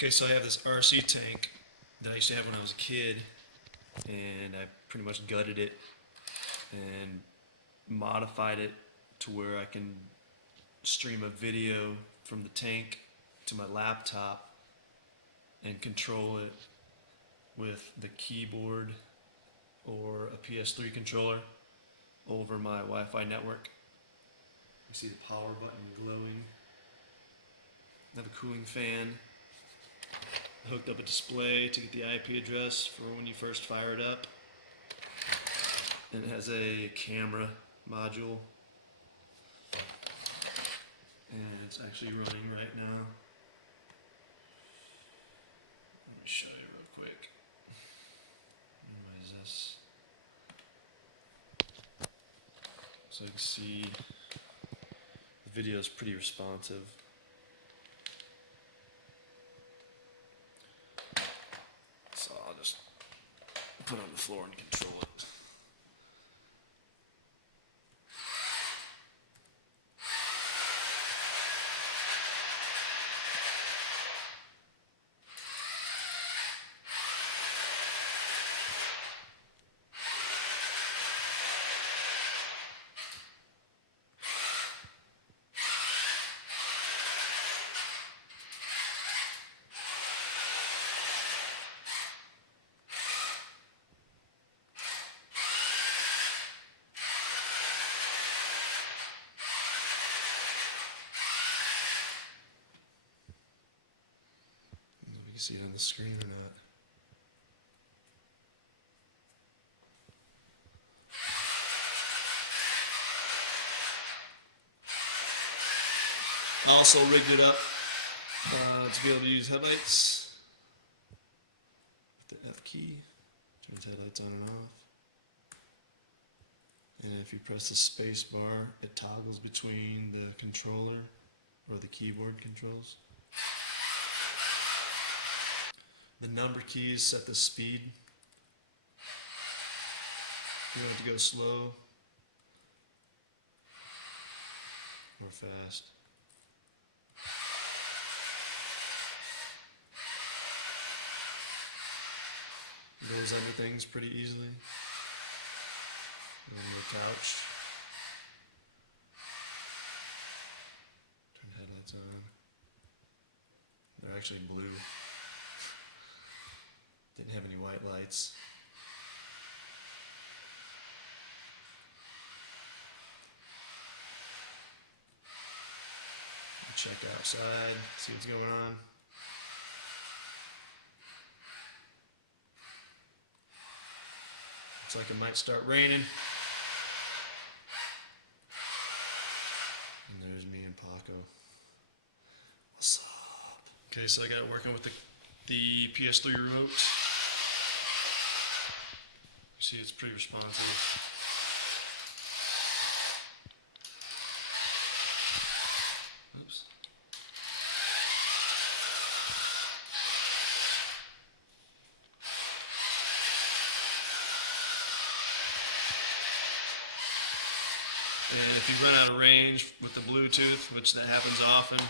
Okay, so I have this RC tank that I used to have when I was a kid, and I pretty much gutted it and modified it to where I can stream a video from the tank to my laptop and control it with the keyboard or a PS3 controller over my Wi-Fi network. You see the power button glowing. I have a cooling fan. I hooked up a display to get the IP address for when you first fire it up. And it has a camera module. And it's actually running right now. Let me show you real quick. What is this? So you can see the video is pretty responsive. So I'll just put it on the floor and control it. You can see it on the screen or not. I also rigged it up to be able to use headlights. With the F key, turns headlights on and off. And if you press the space bar, it toggles between the controller or the keyboard controls. The number keys set the speed. You want it to go slow or fast. It goes under things pretty easily. On the couch. Turn headlights on. They're actually blue. Didn't have any white lights. Check outside, see what's going on. Looks like it might start raining. And there's me and Paco. What's up? Okay, so I got it working with the PS3 remote. You see, it's pretty responsive. Oops. And if you run out of range with the Bluetooth, which that happens often,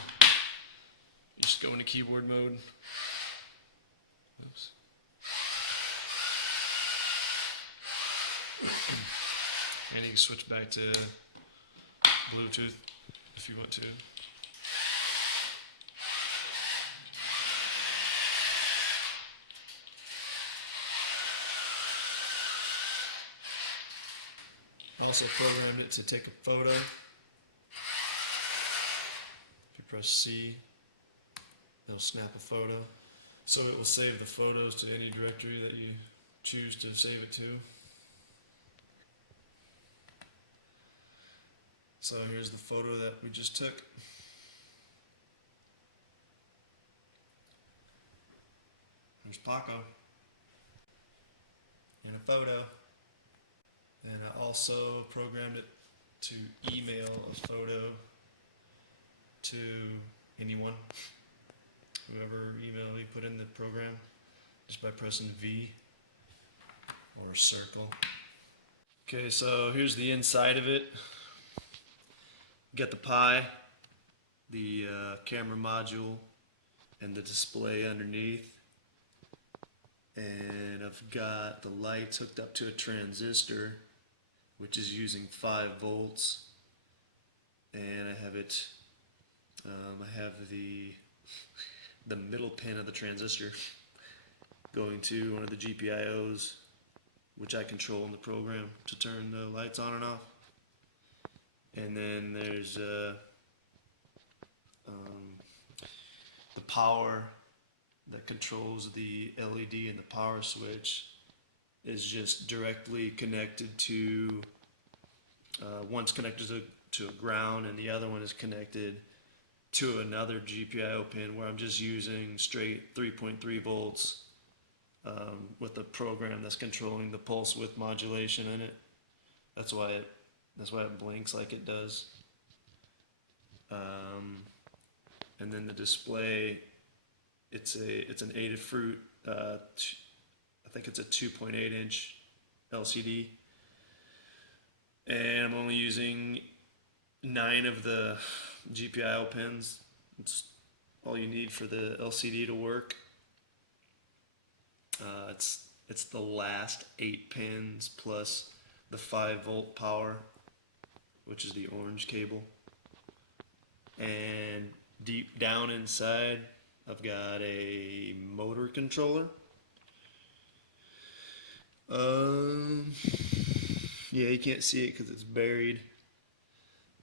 you just go into keyboard mode. Oops. And you can switch back to Bluetooth if you want to. Also programmed it to take a photo. If you press C, it'll snap a photo. So it will save the photos to any directory that you choose to save it to. So here's the photo that we just took. There's Paco in a photo. And I also programmed it to email a photo to anyone, whoever email you put in the program, just by pressing V or circle. Okay, so here's the inside of it. Got the Pi, the camera module, and the display underneath. And I've got the lights hooked up to a transistor, which is using 5 volts. And I have it, I have the middle pin of the transistor going to one of the GPIOs, which I control in the program to turn the lights on and off. And then there's the power that controls the LED, and the power switch is just directly connected to, one's connected to a ground and the other one is connected to another GPIO pin, where I'm just using straight 3.3 volts with a program that's controlling the pulse width modulation in it. That's why it blinks like it does. And then the display, it's an Adafruit, I think it's a 2.8 inch LCD, and I'm only using 9 of the GPIO pins. It's all you need for the LCD to work. It's the last 8 pins plus the 5 volt power, which is the orange cable. And deep down inside, I've got a motor controller. Yeah, you can't see it because it's buried,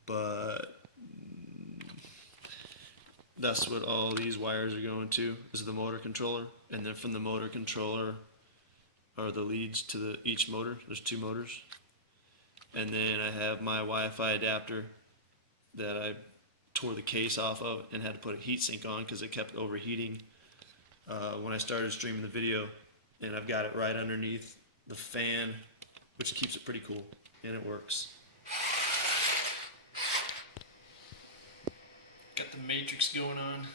but that's what all these wires are going to, is the motor controller. And then from the motor controller are the leads to each motor. There's 2 motors. And then I have my Wi-Fi adapter that I tore the case off of and had to put a heatsink on because it kept overheating when I started streaming the video. And I've got it right underneath the fan, which keeps it pretty cool, and it works. Got the matrix going on.